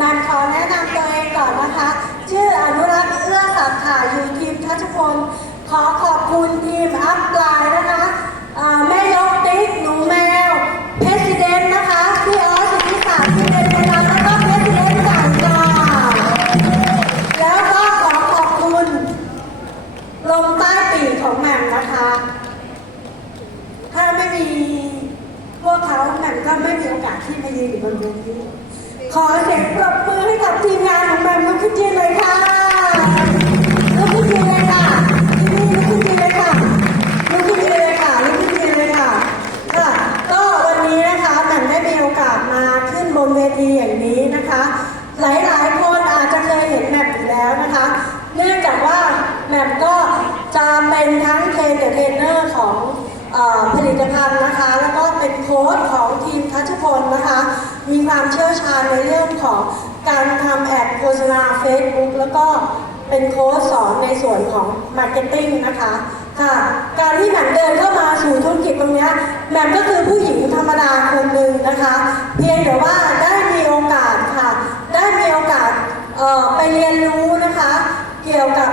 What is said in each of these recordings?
มันขอแนะนำตัวเองก่อนนะคะ ชื่ออนุรักษ์เอื้อศักดิ์ค่ะอยู่ทีมทัชพล ขอขอบคุณทีมอัพไลน์นะคะแม่ยกติ๊กหนูแมวเพรสิดนนะคะพี่ออสสิทธิศักดิ์ที่เป็นประธานแล้วก็เพรสิดนต่างค่ะแล้วก็ขอขอบคุณลมใต้ปีกของแหม่มนะคะ ถ้าไม่มีพวกเขาแหม่มก็ไม่มีโอกาสที่มายืนอยู่บนเวที ขอเสียงปรบมือให้กับทีมงานของแหม่มลุกขึ้นยืนเลยค่ะลุกขึ้นยืนเลยค่ะที่นี่ลุกขึ้นยืนเลยค่ะลุกขึ้นยืนเลยค่ะลุกขึ้นยืนเลยค่ะค่ะก็วันนี้นะคะแหม่มได้มีโอกาสมาขึ้นบนเวทีอย่างนี้นะคะ หลายๆคนอาจจะเคยเห็นแหม่มอยู่แล้วนะคะ เนื่องจากว่าแหม่มก็จะเป็นทั้งเทรนเทรนเนอร์ของผลิตภัณฑ์นะคะ แล้วก็เป็นโค้ชของทีมทัชพลนะคะ มีความเชี่ยวชาญในเรื่องของการทำแอดโฆษณา Facebook แล้วก็เป็นโค้ชสอนในส่วนของมาร์เก็ตติ้งนะคะค่ะการที่แหม่มเดินเข้ามาสู่ธุรกิจตรงนี้แหม่มก็คือผู้หญิงธรรมดาคนหนึ่งนะคะ เพียงแต่ว่าได้มีโอกาสค่ะ ได้มีโอกาสไปเรียนรู้นะคะ เกี่ยวกับ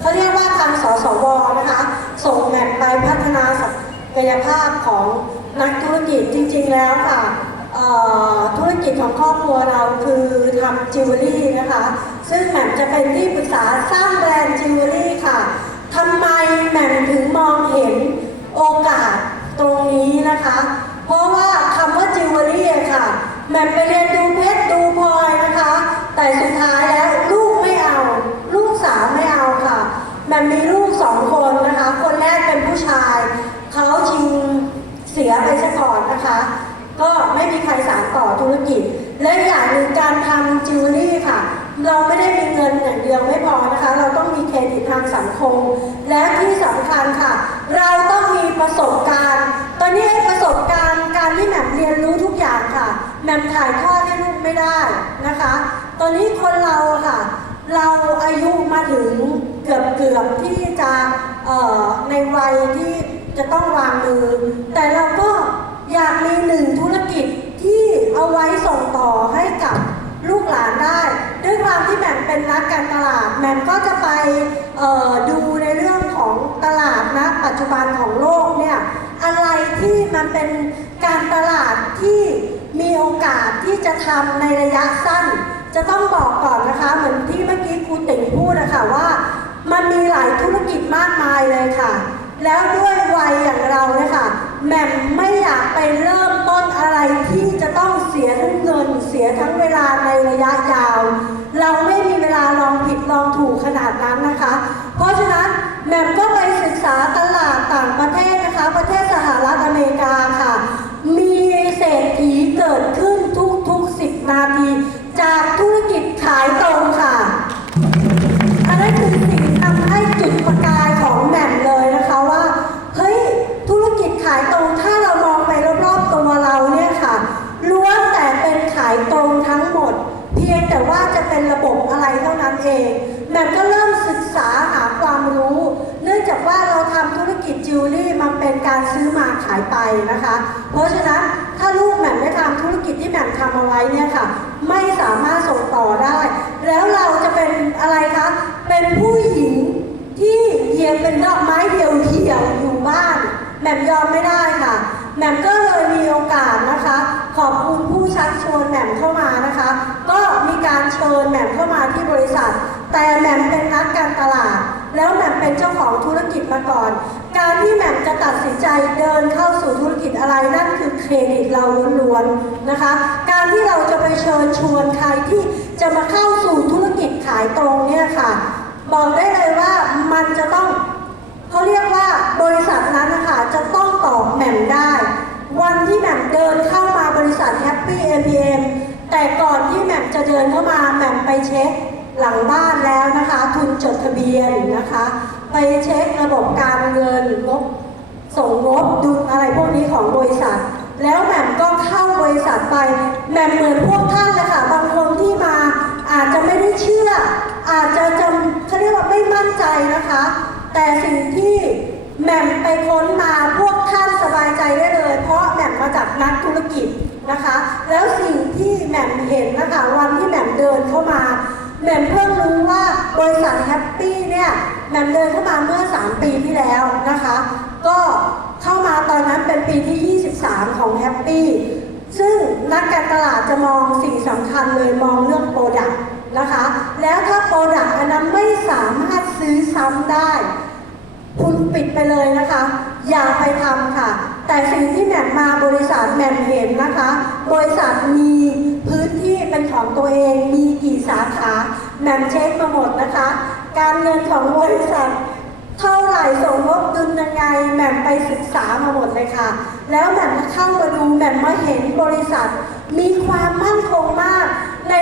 เขาเรียกว่าทางสสวนะคะ ส่งแหมปไปพัฒนาศักยภาพของนักธุรกิจจริง ๆ แล้วค่ะ ธุรกิจของครอบครัวเราคือทำจิวเวลรี่นะคะ ซึ่งแหม่มจะเป็นที่ปรึกษาสร้างแบรนด์จิวเวลรี่ค่ะทำไมแหม่มถึงมองเห็นโอกาสตรงนี้นะคะ เพราะว่าคำว่าจิวเวลรี่ค่ะแหม่มไปเรียนดูเพชรดูพลอยนะคะ แต่สุดท้ายแล้วลูกไม่เอา ลูกสาวไม่เอาค่ะแหม่มมีลูกสองคนนะคะ คนแรกเป็นผู้ชาย เขาชิงเสียไปซะก่อนนะคะ ก็ไม่มีใครสานต่อธุรกิจ และอย่างหนึ่งการทำจิวเวลรี่ค่ะ เราไม่ได้มีเงินอย่างเดียวไม่พอนะคะ เราต้องมีเครดิตทางสังคม และที่สำคัญค่ะ เราต้องมีประสบการณ์ ตอนนี้ประสบการณ์การที่แหม่มเรียนรู้ทุกอย่างค่ะแหม่มถ่ายทอดให้ลูกไม่ได้นะคะ ตอนนี้คนเราค่ะ เราอายุมาถึงเกือบเกือบๆที่จะในวัยที่จะต้องวางมือ แต่เราก็อยากมีหนึ่งธุรกิจที่เอาไว้ส่งต่อให้กับ ลูกหลานได้ ด้วยความที่แหม่มเป็นนักการตลาดแหม่มก็จะไปดูในเรื่องของตลาดนะปัจจุบันของโลกเนี่ยอะไรที่มันเป็นการตลาดที่มีโอกาสที่จะทำในระยะสั้น จะต้องบอกก่อนนะคะ เหมือนที่เมื่อกี้ครูติ๋งพูดนะคะว่า มันมีหลายธุรกิจมากมายเลยค่ะ แล้วด้วยวัยอย่างเราเนี่ยค่ะแหม่มไม่อยากไปเริ่มต้นอะไรที่จะต้อง สียทั้งเงิน เสียทั้งเวลาในระยะยาว เราไม่มีเวลาลองผิดลองถูกขนาดนั้นนะคะ เพราะฉะนั้นแหม่มก็ไปศึกษาตลาดต่างประเทศนะคะ ประเทศสหรัฐอเมริกาค่ะ มีเศรษฐีเกิดขึ้นทุกๆ10นาทีายตรงทั้งหมด เพียงแต่ว่าจะเป็นระบบอะไรเท่านั้นเองแหม่มก็เริ่มศึกษาหาความรู้ เนื่องจากว่าเราทำธุรกิจจิวเวลรี่มันเป็นการซื้อมาขายไปนะคะ เพราะฉะนั้นถ้าลูกแหม่มได้ทำธุรกิจที่แหม่มทำเอาไว้เนี่ยค่ะ ไม่สามารถส่งต่อได้ แล้วเราจะเป็นอะไรคะ เป็นผู้หญิงที่เหยียบเป็นดอกไม้เดียวเหี่ยวอยู่บ้านแหม่มยอมไม่ได้ค่ะแหม่มก็เลยมีโอกาสนะคะ ขอบคุณผู้ ชักชวนแหม่มเข้ามานะคะ ก็มีการเชิญแหม่มเข้ามาที่บริษัท แต่แหม่มเป็นนักการตลาด แล้วแหม่มเป็นเจ้าของธุรกิจมาก่อน การที่แหม่มจะตัดสินใจเดินเข้าสู่ธุรกิจอะไรนั่นคือเครดิตเราล้วนๆนะคะ การที่เราจะไปเชิญชวนใครที่จะมาเข้าสู่ธุรกิจขายตรงเนี่ยค่ะ บอกได้เลยว่ามันจะต้องเขาเรียกว่าบริษัทนั้นนะคะจะต้องตอบแหม่มได้ วันที่แหม่มเดินเข้า มาบริษัท Happy MPM แต่ก่อนที่แหม่มจะเดินเข้ามาแหม่มไปเช็คหลังบ้านแล้วนะคะ ทุนจดทะเบียนนะคะ ไปเช็คระบบการเงินงบส่งงบดุลอะไรพวกนี้ของบริษัท แล้วแหม่มก็เข้าบริษัทไปแหม่มเหมือนพวกท่านเลยค่ะบางคนที่มาอาจจะไม่ได้เชื่อ อาจจะจำเขาเรียกว่าไม่มั่นใจนะคะ แต่สิ่งที่แหม่มไปค้นมาพวกท่านสบายใจได้เลย มาจากนักธุรกิจนะคะ แล้วสิ่งที่แหม่มเห็นนะคะวันที่แหม่มเดินเข้ามาแหม่มเพิ่งรู้ว่าบริษัทแฮปปี้เนี่ยแหม่มเดินเข้ามาเมื่อ 3 ปีที่แล้วนะคะ ก็เข้ามาตอนนั้นเป็นปีที่ 23 ของแฮปปี้ซึ่งนักการตลาดจะมองสิ่งสำคัญเลยมองเรื่องโปรดักต์นะคะ แล้วถ้าโปรดักต์อันนั้นไม่สามารถซื้อซ้ำได้ คุณปิดไปเลยนะคะ อย่าไปทำค่ะ แต่สิ่งที่แหม่มมาบริษัทแหม่มเห็นนะคะ บริษัทมีพื้นที่เป็นของตัวเองมีกี่สาขาแหม่มเช็คมาหมดนะคะ การเงินของบริษัทเท่าไหร่ส่งงบดุลยังไงแหม่มไปศึกษามาหมดเลยค่ะ แล้วแหม่มเข้ามาดูแหม่มมาเห็นบริษัท มีความมั่นคงมาก ใน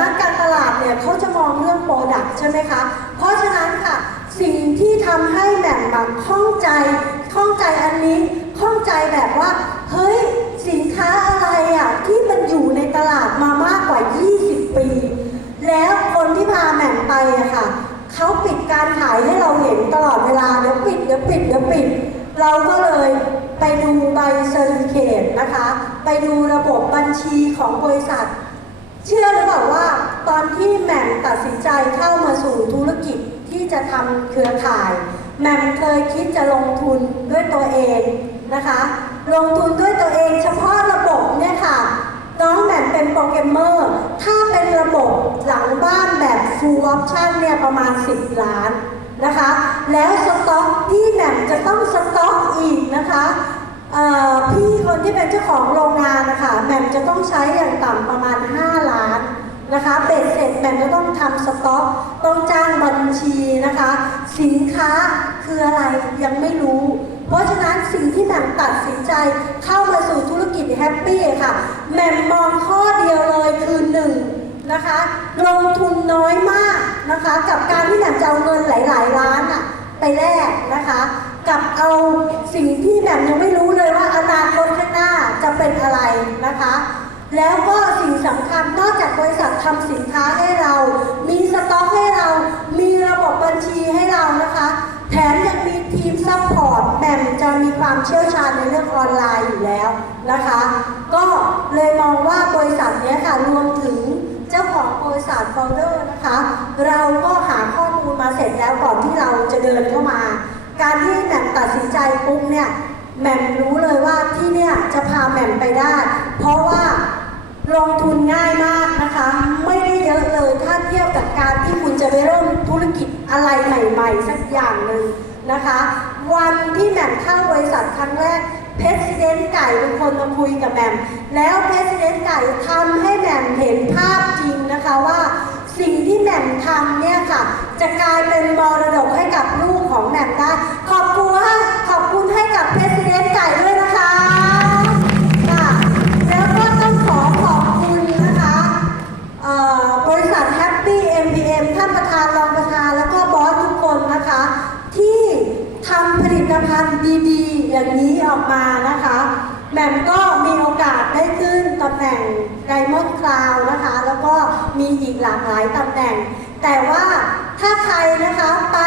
นักการตลาดเนี่ยเขาจะมองเรื่องโปรดักต์ใช่ไหมคะ เพราะฉะนั้นค่ะ สิ่งที่ทำให้แหม่มแบบข้องใจข้องใจอันนี้ข้องใจแบบว่า เฮ้ยสินค้าอะไรอะที่มันอยู่ในตลาดมามากกว่า 20 ปี แล้วคนที่พาแหม่มไปอะค่ะเขาปิดการขายให้เราเห็นตลอดเวลาเดี๋ยวปิดเดี๋ยวปิดเดี๋ยวปิด เราก็เลยไปดูใบเซอร์ติเคตนะคะ ไปดูระบบบัญชีของบริษัท เชื่อหรือเปล่าว่า ตอนที่แหม่มตัดสินใจเข้ามาสู่ธุรกิจ ที่จะทำเครือข่ายแหม่มเคยคิดจะลงทุนด้วยตัวเองนะคะ ลงทุนด้วยตัวเองเฉพาะระบบเนี่ยค่ะ น้องแหม่มเป็นโปรแกรมเมอร์ ถ้าเป็นระบบหลังบ้านแบบ full option เนี่ยประมาณ 10 ล้านนะคะ แล้วสต็อกที่แหม่มจะต้องสต็อกอีกนะคะพี่คนที่เป็นเจ้าของโรงงานนะคะแหม่มจะต้องใช้อย่างต่ำประมาณ 5 ล้าน นะคะเบ็ดเสร็จแหม่มจะต้องทำสต็อก ต้องจ้างบัญชีนะคะ สินค้าคืออะไรยังไม่รู้ เพราะฉะนั้นสิ่งที่แหม่มตัดสินใจเข้ามาสู่ธุรกิจแฮปปี้ค่ะแหม่มมองข้อเดียวเลยคือหนึ่งนะคะลงทุนน้อยมากนะคะ กับการที่แหม่มจะเอาเงินหลาย ๆ ล้านอะไปแลกนะคะ กับเอาสิ่งที่แหม่มยังไม่รู้เลยว่าอนาคตข้างหน้าจะเป็นอะไรนะคะ แล้วก็สิ่งสำคัญนอกจากบริษัททำสินค้าให้เรา มีสต็อกให้เรา มีระบบบัญชีให้เรานะคะ แถมยังมีทีมซัพพอร์ตแหม่มจะมีความเชี่ยวชาญในเรื่องออนไลน์อยู่แล้วนะคะ ก็เลยมองว่าบริษัทเนี้ยค่ะรวมถึงเจ้าของบริษัทโฟลเดอร์นะคะ เราก็หาข้อมูลมาเสร็จแล้วก่อนที่เราจะเดินเข้ามา การที่แหม่มตัดสินใจปุ๊บเนี่ยแหม่มรู้เลยว่าที่เนี่ยจะพาแหม่มไปได้ เพราะว่า ลงทุนง่ายมากนะคะ ไม่ได้เยอะเลยถ้าเทียบกับการที่คุณจะไปเริ่มธุรกิจอะไรใหม่ๆ สักอย่างหนึ่งนะคะ วันที่แหม่มเข้าบริษัทครั้งแรกเพสิดเนนไก่เป็นคนมาคุยกับแหม่มแล้วเพสิดเนนไก่ทำให้แหม่มเห็นภาพจริงนะคะว่าสิ่งที่แหม่มทำเนี่ยค่ะ จะกลายเป็นมรดกให้กับลูกของแหม่มได้ ขอบคุณค่ะขอบคุณให้กับเพสิดเนนไก่ด้วย ตภัณฑ์ดีๆ อย่างนี้ออกมานะคะแหม่มก็มีโอกาสได้ขึ้นตำแหน่ง Diamond Cloud นะคะ แล้วก็มีอีกหลากหลายตำแหน่ง แต่ว่าถ้าใครนะคะไป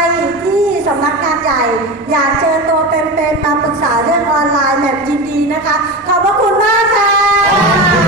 ที่สำนักงานใหญ่ อยากเจอตัวเป็นๆมาปรึกษาเรื่องออนไลน์แบบยินดีนะคะ ขอบพระคุณมากค่ะ